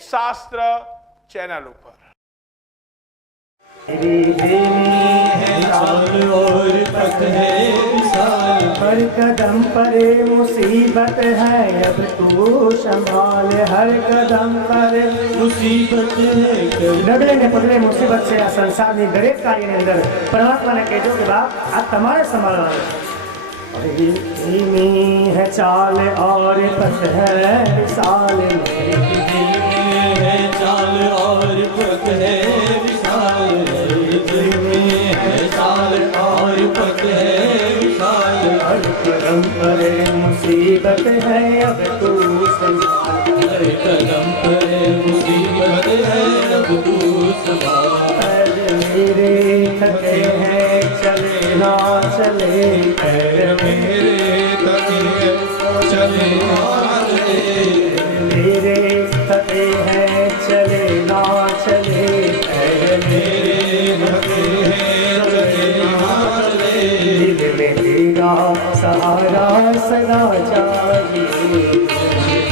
शास्त्र चैनल पर। और पथ है विशाल, हर कदम पर मुसीबत है, अब तू संभाल। हर कदम पर मुसीबत है। डगले पगले मुसीबत से आ संसार ની દરેક કાર્યની અંદર પરમાત્માને કહેજો કે બાપ આ તમારે સંભાળવાનું છે। धीमी है चाल और पथ है विशाल, है चाल और पथ है विशाल, है चाल और पथ है विशाल। हर कदम पर मुसीबत है, अब तू संभाल। हर कदम पर मुसीबत है, अब तू संभाल। मेरे थके हैं चले ना चले, पैर मेरे थके चले ना चले, मेरे थके हैं चले ना चले, पैर मेरे थके चले ना चले। दिल में तेरा सहारा सदा चाहिए,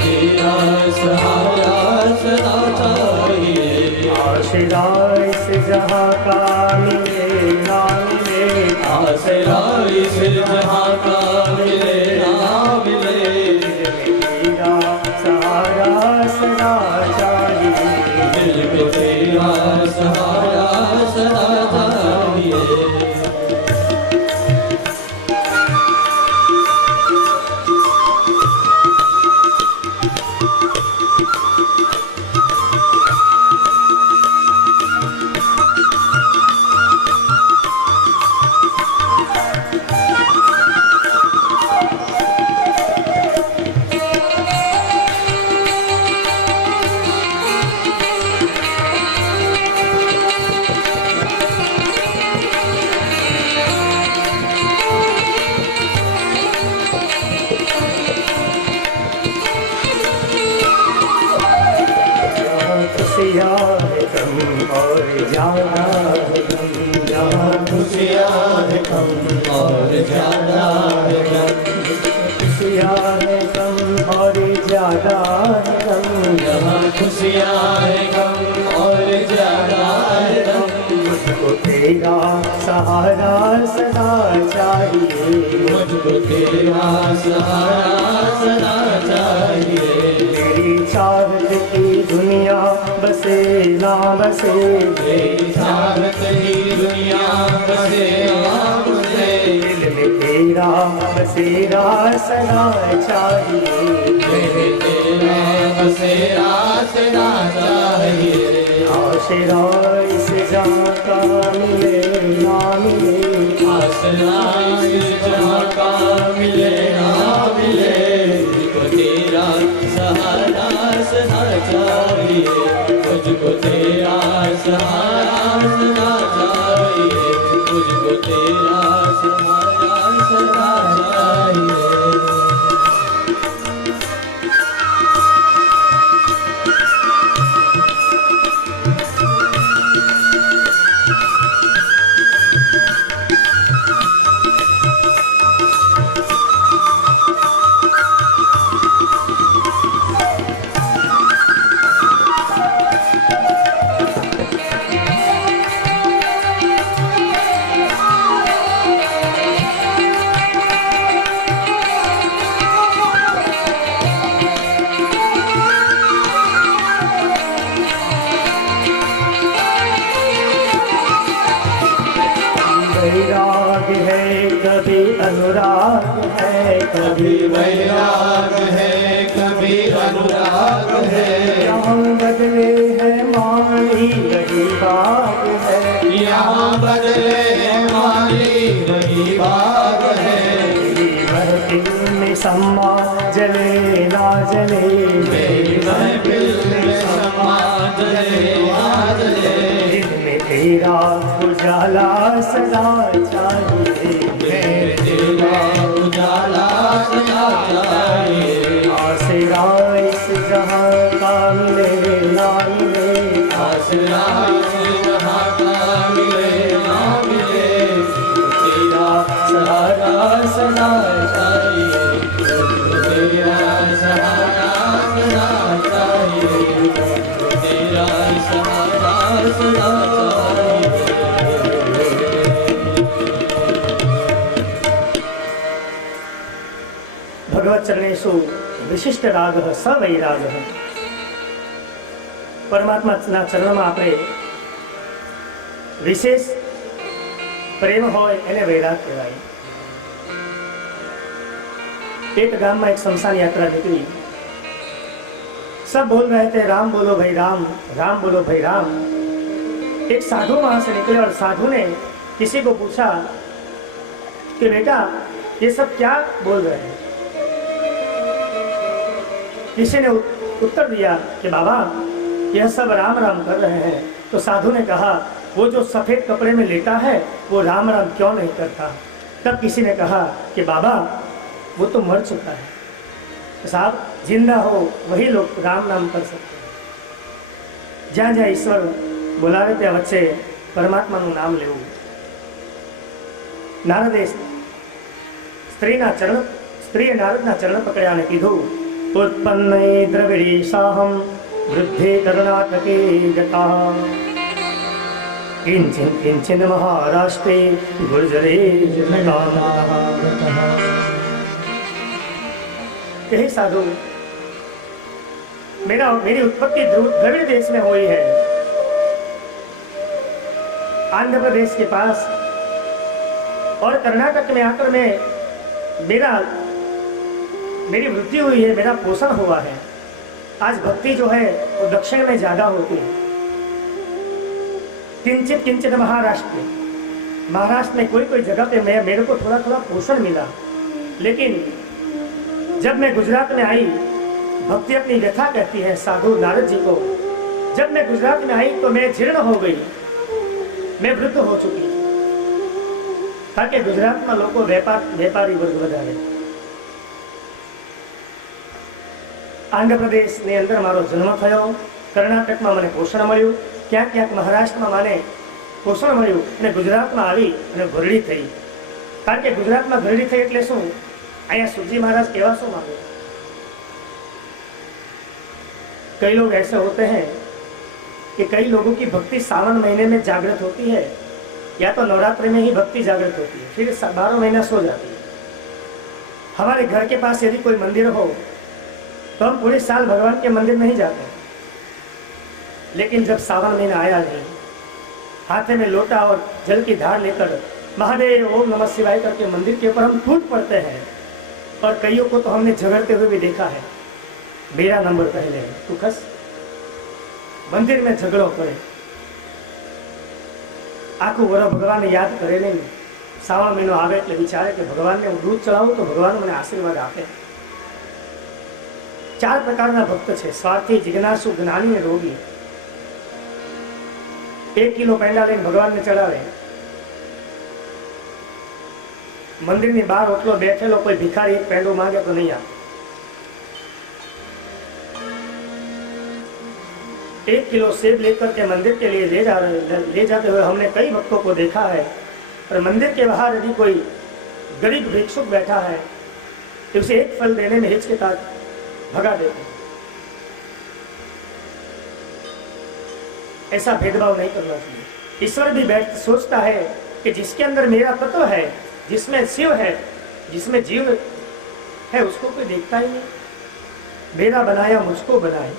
तेरा सहारा सदा चाहिए। आशिरा इस जहाँ का मिले ना मिले, आसरा इस जहाँ का मिले ना मिले। तेरा सहारा सदा चाहिए, दिल में तेरा सहारा सदा चाहिए। खुशियाँ है कम और ज्यादा है कम, जहाँ खुशियाँ है कम और ज्यादा है कम, खुशियाँ है कम और ज्यादा है कम, जहाँ खुशियाँ है कम और ज्यादा है कम। मुझको तेरा सहारा सदा चाहिए, मुझको तेरा सहारा सदा चाहिए। तेरी चाहत की दुनिया बसे ना बसे, तेरी चाहत की दुनिया बसे ना बसे। दिल में तेरा बसेरा सदा चाहिए, मेरे तेरा बसेरा सदा चाहिए। आशिरा इस जहाँ का मिले ना मिले, आसरा इस जहाँ का मिले ना मिले। मुझको तेरा सहारा सदा चाहिए, मुझको तेरा सहारा सदा चाहिए, मुझको तेरा सहारा सदा चाहिए। वैराग है कभी अनुराग है, कभी वैराग है कभी अनुराग है। यहाँ बदले है माली वही बाग है, यहाँ बदले हमारी वही बाग है। मेरी महफिल में सम्मा जले ना जले, मेरी महफिल में समा जले ना जले। दिल में तेरा उजाला सदा चाहिए, मेरे तेरा उजाला सदा चाहिए। आसरा इस जहाँ का मिले ना मिले, आसरा इस जहाँ का मिले ना मिले। तेरा सहारा सदा चाहिए, तेरा सहारा सदा चाहिए। सर्वेषु विशिष्ट राग स वैराग। परमात्मा चरण में આપણે विशेष प्रेम होय એને वैराग કહેવાય। एक गांव में एक शमशान यात्रा निकली। सब बोल रहे थे राम बोलो भाई राम, राम बोलो भाई राम। एक साधु वहां से निकले और साधु ने किसी को पूछा कि बेटा ये सब क्या बोल रहे हैं। किसी ने उत्तर दिया कि बाबा यह सब राम राम कर रहे हैं। तो साधु ने कहा वो जो सफेद कपड़े में लेटा है वो राम राम क्यों नहीं करता। तब किसी ने कहा कि बाबा वो तो मर चुका है, साहब जिंदा हो वही लोग राम नाम कर सकते हैं। ज्યાં જ્યાં ईश्वर बोलावे त्या वच्चे परमात्माનું नाम लेવું। नारदे स्त्रीए नारदना चरण पकड्या અને કીધું उत्पन्ने द्रविड़ीशाहं वृद्धे कर्णाटके गता किंचिन किंचिन महाराष्ट्रे गुर्जरे जनताः। यही साधु मेरी उत्पत्ति द्रविड़ देश में हुई है, आंध्र प्रदेश के पास, और कर्नाटक में आकर मेरी वृद्धि हुई है, मेरा पोषण हुआ है। आज भक्ति जो है वो दक्षिण में ज्यादा होती है। किंचित किंचित महाराष्ट्र में कोई कोई जगह पे मेरे को थोड़ा थोड़ा पोषण मिला, लेकिन जब मैं गुजरात में आई, भक्ति अपनी व्यथा कहती है साधु नारद जी को, जब मैं गुजरात में आई तो मैं जीर्ण हो गई, मैं वृद्ध हो चुकी। ताकि गुजरात में लोग व्यापारी वर्ग વધારે। आंध्र प्रदेश ने अंदर मारो जन्म थयो, कर्नाटक में મને પોષણ મળ્યું, ક્યાંક ક્યાંક મહારાષ્ટ્રમાં મને પોષણ મળ્યું અને ગુજરાતમાં આવી અને ઘરડી થઈ। કારણ કે ગુજરાતમાં ઘરડી થઈ એટલે શું, અહીંયા सूजी महाराज केवा शो मांगे। कई लोग ऐसे होते हैं कि कई लोगों की भक्ति सावन महीने में जागृत होती है, या तो नवरात्रि में ही भक्ति जागृत होती है, फिर 12 महीना सो जाती है। हमारे घर के पास यदि कोई मंदिर हो तो हम पूरे साल भगवान के मंदिर नहीं जाते, लेकिन जब सावन महीना आया नहीं, हाथे में लोटा और जल की धार लेकर महादेव ओम नमः शिवाय करके मंदिर के ऊपर हम टूट पड़ते हैं। और कईयों को तो हमने झगड़ते हुए भी देखा है, मेरा नंबर पहले है तू खस, मंदिर में झगड़ो करे। आखू वरस भगवान ने याद करे नहीं, सावन महीनो आवे એટલે વિચારે કે ભગવાનને હું દૂધ ચડાવું તો ભગવાન મને આશીર્વાદ આપે। 4 પ્રકારના ભક્ત છે, સ્વાર્થી, જિજ્ઞાસુ, જ્ઞાની અને રોગી। 1 કિલો પેંડા લઈને ભગવાનને ચડાવે, मंदिर में बाहर ओटलो बैठेलो कोई भिखारी एक पेंडो मांगे तो नहीं आपे। 1 किलो सेब लेकर के मंदिर के लिए ले जाते हुए हमने कई भक्तों को देखा है। और मंदिर के बाहर यदि कोई गरीब भिक्षुक बैठा है तो उसे एक फल देने में हिचकिचाहट भगा देते। ऐसा भेदभाव नहीं करना चाहिए। ईश्वर भी सोचता है कि जिसके अंदर मेरा तत्व है, जिसमें शिव है, जिसमें जीव है, उसको कोई देखता ही नहीं। मेरा बनाया मुझको बनाए,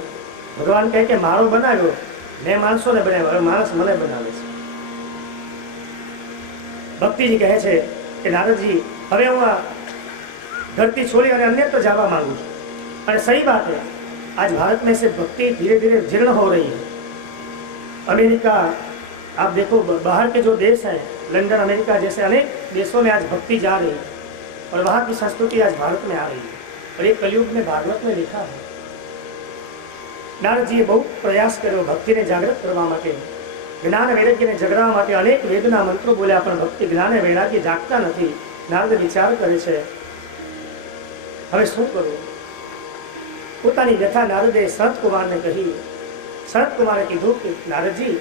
भगवान कहे कि मारो बनाव्यो, मैं माणसों ने बनाव्यो, माणस मने बनावे छे। भक्ति जी कहे छे कि नारद जी हवे हूँ आ धरती छोड़ी और अन्यत्र जावा मांगू छूं। और सही बात है, आज भारत में से भक्ति धीरे धीरे जीर्ण हो रही है। अमेरिका, आप देखो बाहर के जो देश हैं, लंदन, अमेरिका जैसे अनेक देशों में आज भक्ति जा रही है और वहाँ की संस्कृति आज भारत में आ रही है। और ये कलयुग में भागवत में लिखा है। नारद जी बहुत प्रयास कर्यो भक्ति ने जागृत करवा माटे, ज्ञान वैराग्य ने जगरावा माटे अनेक वेदना मंत्रो बोल्या, पण भक्ति ज्ञान वैराग्य जागता नहीं। नारद विचार करे छे हवे शुं करूं। पोतानी व्यथा नारदे संत कुमार ने कही। संत कुमारे कीधुं कि नारद जी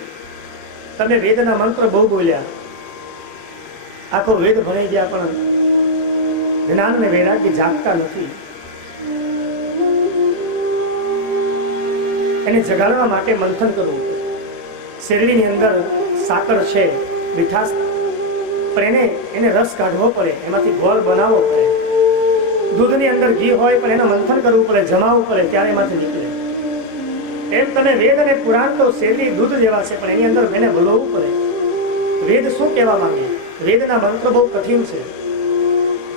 तमे वेदना मंत्र बहु बोल्या, आखो वेद भणी गया, पण ज्ञान ने वैराग्य जागता नहीं। એને જગાડવા માટે મંથન કરવું। શેરડીની અંદર સાકર છે, મીઠાશ, પણ એને રસ કાઢવો પડે, એમાંથી ગોળ બનાવવો પડે। દૂધની અંદર ઘી હોય પણ એને મંથન કરવું પડે, જમાવવું પડે, ત્યારે એમાંથી નીકળે. એમ તમે વેદ અને પુરાણ તો શેરડી દૂધ જેવા છે, પણ એની અંદર એને વલોવવું પડે. વેદ શું કહેવા માંગે? વેદના મંત્ર બહુ કઠિન છે.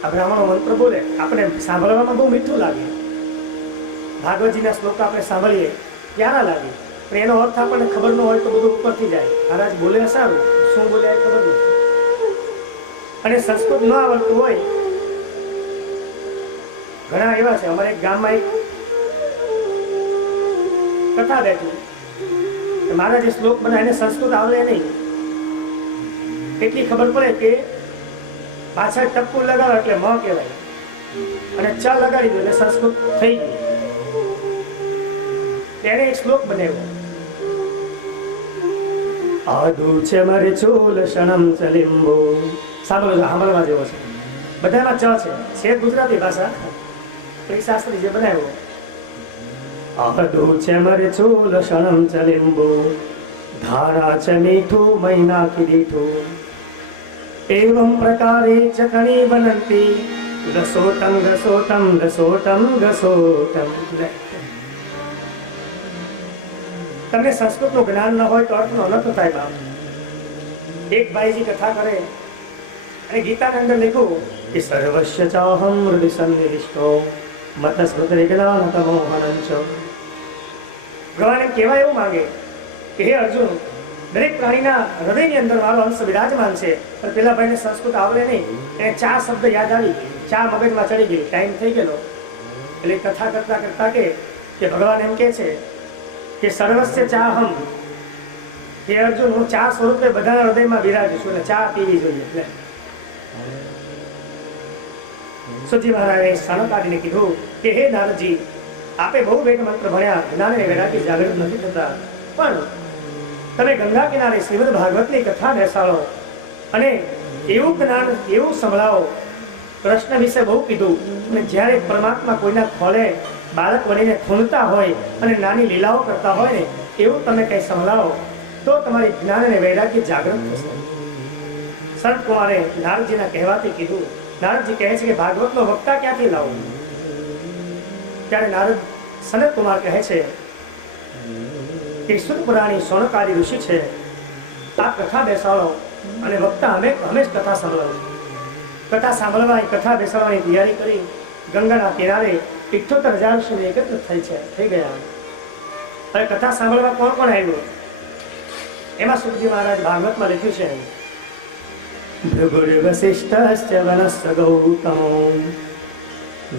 આ બ્રાહ્મણો મંત્ર બોલે, આપણે સાંભળવામાં બહુ મીઠું લાગે. ભાગવતજીના શ્લોક આપણે સાંભળીએ પ્યારા લાગે, પણ એનો અર્થ આપણને ખબર ન હોય તો બધું ઉપરથી જાય. મહારાજ બોલે સારું, શું બોલે એ ખબર નથી. અને સંસ્કૃત ન આવડતું હોય, ઘણા એવા છે. અમારે એક ગામમાં એક કથા બેઠી, મારા જે શ્લોક બધા એને સંસ્કૃત આવડે નહીં, એટલી ખબર પડે કે પાછળ ટપકું લગાવે એટલે મ કહેવાય, અને ચા લગાડી દો એટલે સંસ્કૃત થઈ ગયું. તેને એક શ્લોક બનાવ્યો, આદુ છે મારે ચોલ શણમ ચલિંબો. સાંભળો, સાંભળવા જેવો છે. બધામાં ચ છે ગુજરાતી ભાષા, એક શાસ્ત્રી જે બનાવ્યો. આદુ છે મારે ચોલ શણમ ચલિંબો, ધારા છે મીઠું મહિના કીધું, એવમ પ્રકારે ચટણી બનતી, રસોટમ રસોટમ રસોટમ રસોટમ. તમને સંસ્કૃતનું જ્ઞાન ન હોય તો અર્થનો અનર્થ થાય બાપ. એક ભાઈજી કથા કરે અને ગીતાની અંદર લખ્યું કે સર્વસ્ય ચાહમ હૃદય સન્નિવિષ્ટો મતસ્મૃતિ જ્ઞાનતમોહનંચ. ભગવાન એમ કહેવા એવું માંગે કે હે અર્જુન, દરેક પ્રાણીના હૃદયની અંદર મારો અંશ વિરાજમાન છે. પણ પેલા ભાઈને સંસ્કૃત આવડે નહીં, એને ચા શબ્દ યાદ આવી, ચા મગજમાં ચડી ગઈ, ટાઈમ થઈ ગયેલો. એટલે કથા કરતા કરતા કે ભગવાન એમ કે છે કે સર્વસ્ય ચાહમ, કે અર્જુન હું ચા સ્વરૂપે બધાના હૃદયમાં બિરાજું છું, એટલે ચા પીવી જોઈએ. સુજી મહારાજે સનકાદીને કીધું કે હે નારદજી, આપે બહુ વેદ મંત્ર ભણ્યા, જ્ઞાન અને વૈરાગ્ય જાગૃત નથી થતા, પણ તમે ગંગા કિનારે શ્રીમદ ભાગવતની કથા બેસાડો અને એવું જ્ઞાન એવું સંભળાવો. કૃષ્ણ વિશે બહુ કીધું, અને જ્યારે પરમાત્મા કોઈના ખોળે બાળક બનીને ખૂણતા હોય અને નાની લીલાઓ કરતા હોય ને, એવું તમે કંઈ સંભળાવો તો તમારી જ્ઞાન અને વૈરાગ્ય જાગૃત થશે. સંત કુમારે નારદજીના કહેવાથી કીધું. નારદજી કહે છે કે ભાગવતનો વક્તા ક્યાંથી લાવો? ત્યારે નારદ સનત કુમાર કહે છે કે શુદ્ધ પુરાણી સોનકારી ઋષિ છે, આ કથા બેસાડો અને વક્તા હંમેશ કથા સાંભળો. કથા સાંભળવા, કથા બેસાડવાની તૈયારી કરી ગંગાના કિનારે 78,000 ઋષિ એકત્રિત થઈ ગયા. હવે કથા સાંભળવા કોણ કોણ આવ્યું? એમાં સુખજી મહારાજ ભાગવતમાં લખ્યું છે, ભૃગુર વસિષ્ઠશ્ચ વનસ્સ ગૌતમો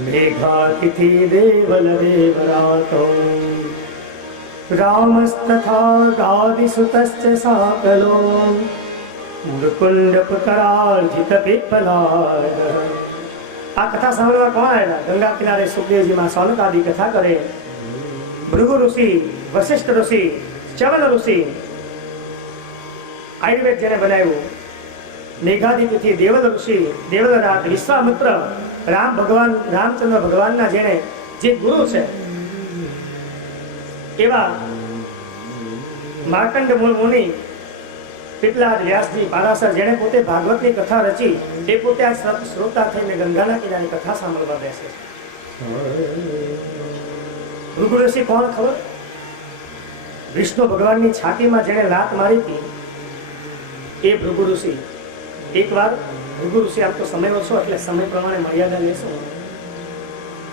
મેઘાતિથિ દેવલ દેવરાતો રામસ્તથા ગાદિસુતશ્ચ સાકલો મુરકુંડ પુતરાર્જિત પીપલાદ. આ કથા સાંભળવા કોણ આવ્યા? ગંગા કિનારે સુખદેવજીમાં સૌનકાદી કથા કરે. ભૃગુ ઋષિ, વશિષ્ઠ ઋષિ, ચ્યવન ઋષિ, આયુર્વેદ જેને બનાવ્યું, મેઘાધિપતિ દેવલ ઋષિ, દેવલરાજ, વિશ્વામિત્ર, રામ ભગવાન, રામચંદ્ર ભગવાનના જેને જે ગુરુ છે એવા માર્કંડ મુનિ, પીપલાદ, વ્યાસજી, પારાશર, જેને પોતે ભાગવતની કથા રચી, તે પોતે આ શ્રોતા થઈને ગંગાના કિનારે કથા સાંભળવા બેસે છે. ભૃગુ ઋષિ કોણ ખબર? વિષ્ણુ ભગવાનની છાતીમાં જેને લાત મારી હતી એ ભૃગુ ઋષિ. એકવાર ભૃગુ ઋષિ, આમ તો સમય ઓછો એટલે સમય પ્રમાણે મર્યાદા લેશો,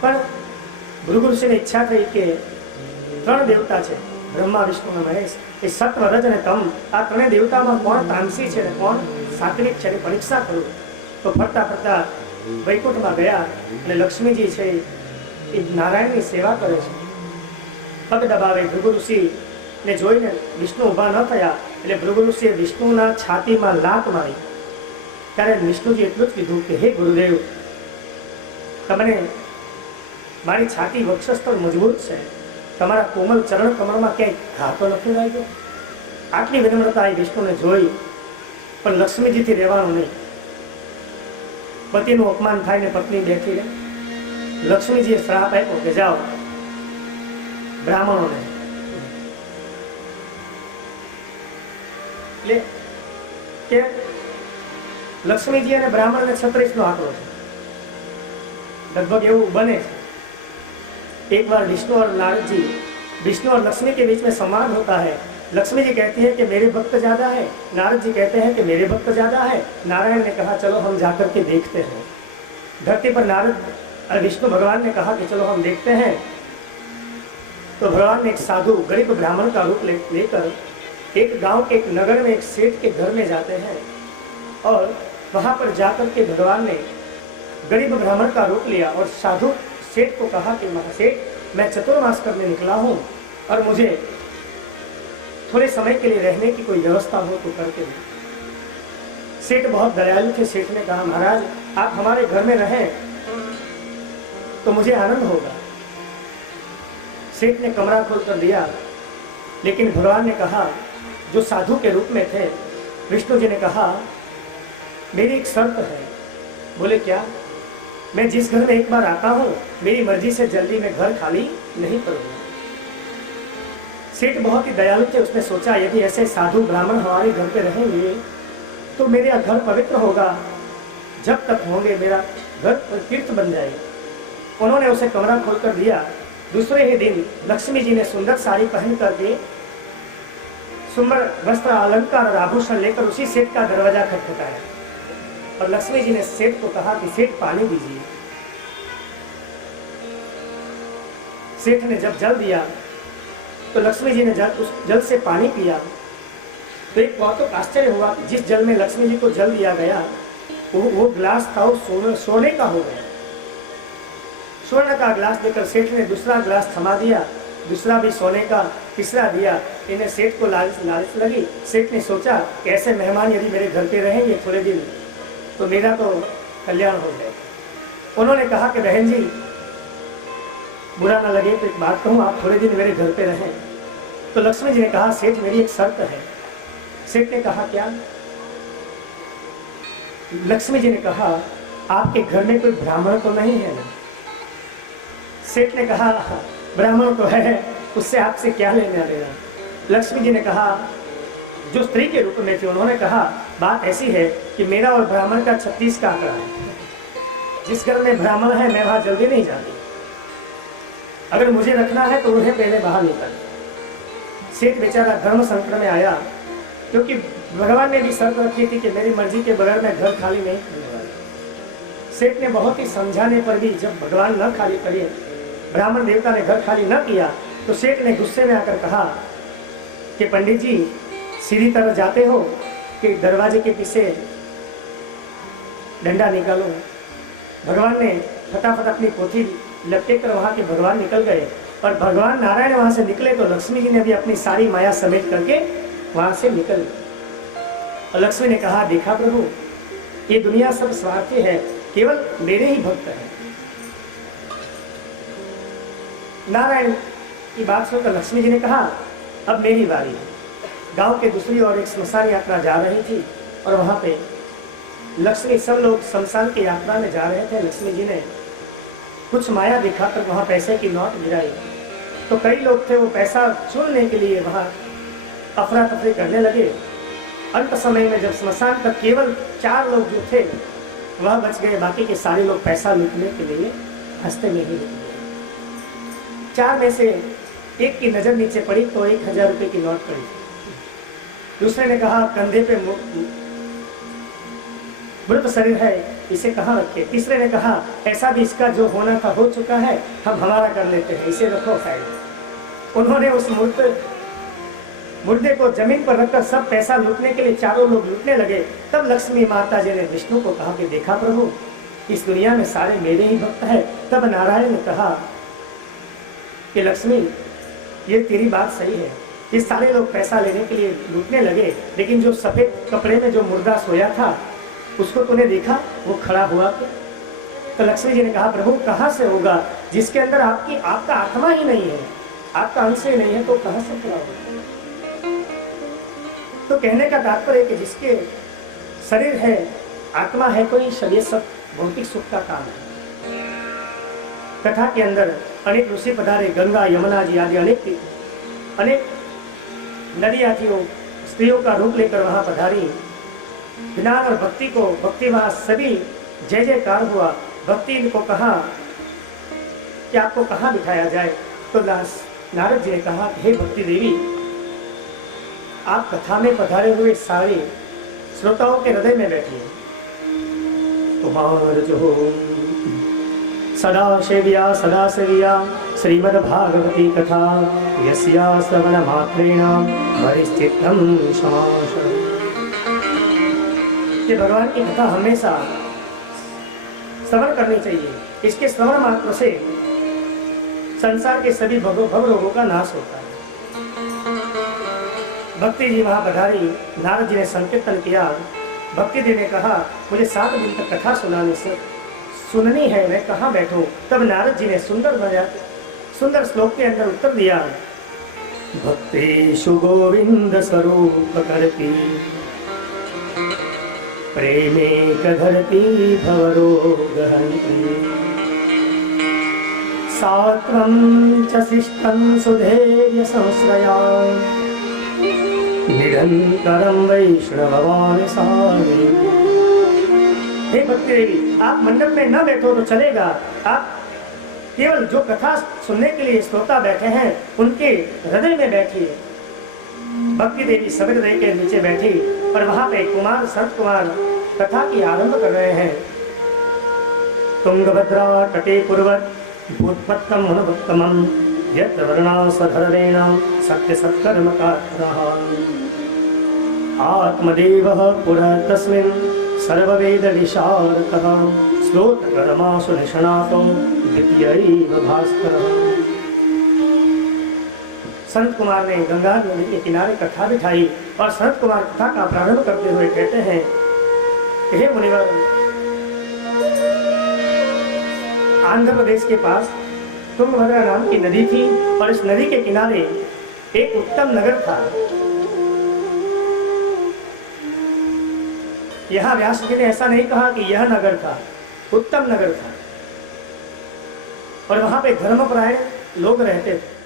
પણ ભૃગુ ઋષિની ઈચ્છા થઈ કે 3 દેવતા છે, બ્રહ્મા, વિષ્ણુ અને મહેશ, એ સત્વ, રજ અને તમ, આ 3 દેવતામાં કોણ તામસી છે અને કોણ સાત્વિક છે એની પરીક્ષા કરું. તો ફરતા ફરતા વૈકુંઠમાં ગયા અને લક્ષ્મીજી છે એ નારાયણની સેવા કરે છે. પગ દબાવે. ભૃગુ ઋષિને જોઈને વિષ્ણુ ઊભા ન થયા એટલે ભૃગુ ઋષિએ વિષ્ણુના છાતીમાં લાત મારી. ત્યારે વિષ્ણુજી એટલું જ કીધું કે હે ગુરુદેવ, તમને મારી છાતી વક્ષસ્થળ મજબૂત છે, તમારા કોમલ ચરણ કમરમાં ક્યાંય ઘા તો નથી લાગ્યો? આટલી વિનમ્રતા એ વિષ્ણુને જોઈ, પણ લક્ષ્મીજીથી રહેવાનું નહીં. પતિનું અપમાન થાય ને પત્ની બેઠી રહે. લક્ષ્મીજીએ શ્રાપ આપ્યો કે જાઓ બ્રાહ્મણોને, એટલે કે લક્ષ્મીજી અને બ્રાહ્મણને 36 નો આંકડો છે. लगभग એવું બને एक बार विष्णु और नारद जी, विष्णु और लक्ष्मी के बीच में संवाद होता है। लक्ष्मी जी कहती है कि मेरे भक्त ज़्यादा है, नारद जी कहते हैं कि मेरे भक्त ज़्यादा है। नारायण ने कहा चलो हम जाकर के देखते हैं। धरती पर नारद और विष्णु भगवान ने कहा कि चलो हम देखते हैं। तो भगवान ने एक साधु गरीब ब्राह्मण का रूप लेकर एक गांव के एक नगर में एक सेठ के घर में जाते हैं और वहां पर जाकर के भगवान ने गरीब ब्राह्मण का रूप लिया और साधु सेठ को कहा कि महासेठ मैं चतुर्मास करने निकला हूँ और मुझे थोड़े समय के लिए रहने की कोई व्यवस्था हो तो करके दो। सेठ बहुत दयालु थे। सेठ ने कहा महाराज आप हमारे घर में रहें तो मुझे आनंद होगा। सेठ ने कमरा खोल कर दिया, लेकिन भगवान ने कहा, जो साधु के रूप में थे विष्णु जी ने कहा मेरी एक शर्त है। बोले क्या? मैं जिस घर में एक बार आता हूँ मेरी मर्जी से जल्दी मैं घर खाली नहीं करूँगा। सेठ बहुत ही दयालु थे। उसने सोचा यदि ऐसे साधु ब्राह्मण हमारे घर पे रहेंगे तो मेरा घर पवित्र होगा, जब तक होंगे मेरा घर तीर्थ बन जाएगा। उन्होंने उसे कमरा खोल कर दिया। दूसरे ही दिन लक्ष्मी जी ने सुंदर साड़ी पहन करके सुंदर वस्त्र अलंकार और आभूषण लेकर उसी सेठ का दरवाजा खटखटाया और लक्ष्मी जी ने सेठ को कहा कि सेठ पानी दीजिए। सेठ ने जब जल दिया तो लक्ष्मी जी ने उस जल से पानी पिया तो एक बहुत आश्चर्य हुआ कि जिस जल में लक्ष्मी जी को जल दिया गया वो गिलास था वो सोने का हो गया। स्वर्ण का गिलास देकर सेठ ने दूसरा गिलास थमा दिया, दूसरा भी सोने का, तीसरा दिया। इन्हें सेठ को लालच लगी। सेठ ने सोचा कि ऐसे मेहमान यदि मेरे घर पे रहेंगे थोड़े दिन तो मेरा तो कल्याण हो जाएगा। उन्होंने कहा कि बहन जी बुरा ना लगे तो एक बात कहूँ, आप थोड़े दिन मेरे घर पे रहें। तो लक्ष्मी जी ने कहा सेठ मेरी एक शर्त है। सेठ ने कहा क्या? लक्ष्मी जी ने कहा आपके घर में कोई ब्राह्मण तो नहीं है ना? सेठ ने कहा ब्राह्मण तो है, उससे आपसे क्या लेना देना। लक्ष्मी जी ने कहा जो स्त्री के रूप में थी, उन्होंने कहा बात ऐसी है कि मेरा और ब्राह्मण का 36 का आंकड़ा है। जिस घर में ब्राह्मण है मैं वहां जल्दी नहीं जाती, अगर मुझे रखना है तो उन्हें पहले बाहर निकल। सेठ बेचारा धर्म संकट में आया क्योंकि भगवान ने भी शर्त रखी थी कि मेरी मर्जी के बगैर मैं घर खाली नहीं करने वाला। सेठ ने बहुत ही समझाने पर भी जब भगवान न खाली करे, ब्राह्मण देवता ने घर खाली न किया तो सेठ ने गुस्से में आकर कहा कि पंडित जी सीधी तरह जाते हो कि दरवाजे के पीछे डंडा निकालो। भगवान ने फटाफट अपनी पोथी लपटे कर वहाँ के भगवान निकल गए और भगवान नारायण वहाँ से निकले तो लक्ष्मी जी ने भी अपनी सारी माया समेट करके वहाँ से निकल। और लक्ष्मी ने कहा देखा प्रभु ये दुनिया सब स्वार्थी है, केवल मेरे ही भक्त हैं। नारायण की बात सुनकर लक्ष्मी जी ने कहा अब मेरी बारी है। गांव के दूसरी ओर एक श्मशान यात्रा जा रही थी और वहां पे लक्ष्मी सब लोग शमशान की यात्रा में जा रहे थे। लक्ष्मी जी ने कुछ माया दिखाकर वहां पैसे की नोट गिराई तो कई लोग थे वो पैसा चुनने के लिए वहां अफरा तफरी करने लगे। अंत समय में जब श्मशान तक केवल 4 लोग जो थे वह बच गए, बाकी के सारे लोग पैसा लूटने के लिए हंसते में ही लूट गए। 4 में से एक की नजर नीचे पड़ी तो 1000 रुपये की नोट पड़ी। दूसरे ने कहा कंधे पे मृत शरीर है, इसे कहाँ रखे। तीसरे ने कहा ऐसा भी इसका जो होना था हो चुका है, हम हमारा कर लेते हैं, इसे रखो साइड। उन्होंने उस मुर्दे को जमीन पर रखकर सब पैसा लूटने के लिए चारों लोग लूटने लगे। तब लक्ष्मी माता जी ने विष्णु को कहा कि देखा प्रभु इस दुनिया में सारे मेरे ही भक्त हैं। तब नारायण ने कहा कि लक्ष्मी ये तेरी बात सही है, ये सारे लोग पैसा लेने के लिए लूटने लगे, लेकिन जो सफेद कपड़े में जो मुर्दा सोया था उसको तूने देखा, वो खड़ा हुआ क्या? तो लक्ष्मी जी ने कहा प्रभु कहाँ से होगा, जिसके अंदर आपका आत्मा ही नहीं है, आपका अंश ही नहीं है, तो कहाँ से खड़ा होगा। तो कहने का तात्पर्य है कि जिसके शरीर है आत्मा है तो ये सब भौतिक सुख का काम है। कथा के अंदर अनेक ऋषि पधारे, गंगा यमुना जी आदि अनेक नदियाँ थी, वो स्त्रियों का रूप लेकर वहाँ पधारी। ज्ञान और भक्ति वहाँ सभी जय जयकार हुआ। भक्ति को कहा कि आपको कहाँ बिठाया जाए। तो नारद जी ने कहा, हे भक्ति देवी, आप कथा में पधारे हुए सारे श्रोताओं के हृदय में बैठिए। तुम्हार जो सदा सेविया श्रीमद्भागवती कथा यस्या श्रवण मात्रेण वरिष्ठितम समाशय। कि भगवान की कथा हमेशा श्रवण करनी चाहिए। इसके श्रवण मात्र से संसार के सभी भव रोगों का नाश होता है। भक्ति जी वहां पधारी, नारद जी ने संकीर्तन किया। भक्ति जी ने कहा, मुझे 7 दिन तक कथा सुननी है, मैं कहाँ बैठूं? तब नारद जी ने सुंदर श्लोक के अंदर उत्तर दिया, भक्तेषु गोविंद स्वरूप करती प्रेमे कधरती भवरोगहन्त्री सात्वं च शिष्टं सुधैर्य संश्रया निरंतरं वैष्णवान् सामि। हे भक्ति देवी, आप मंडप में न बैठो तो चलेगा, आप केवल जो कथा सुनने के लिए श्रोता बैठे हैं उनके हृदय में बैठिए। भक्ति देवी सवेरे हृदय के नीचे बैठी और वहां पे शरत कुमार कथा की आरंभ कर रहे हैं। तुंगभद्रा तटे पूर्वत भूतपत्तम अनुभक्तमं यत्र वर्णा स्वधरेण सत्य सत्कर्म कात्रः आत्मदेवः पुरः तस्मिन् सर्ववेद विशारदः श्रोत्रकर्मासु निष्णातो द्वितीयैव भास्करः। संत कुमार ने गंगा नदी के किनारे कथा बिठाई और संत कुमार कथा का प्रारंभ करते हुए कहते हैं, हे मुनिवर, आंध्र प्रदेश के पास तुंगभद्रा नाम की नदी थी और इस नदी के किनारे एक उत्तम नगर था। यहाँ व्यास जी ने ऐसा नहीं कहा कि यह नगर था, उत्तम नगर था और वहां पे धर्मपरायण लोग रहते थे।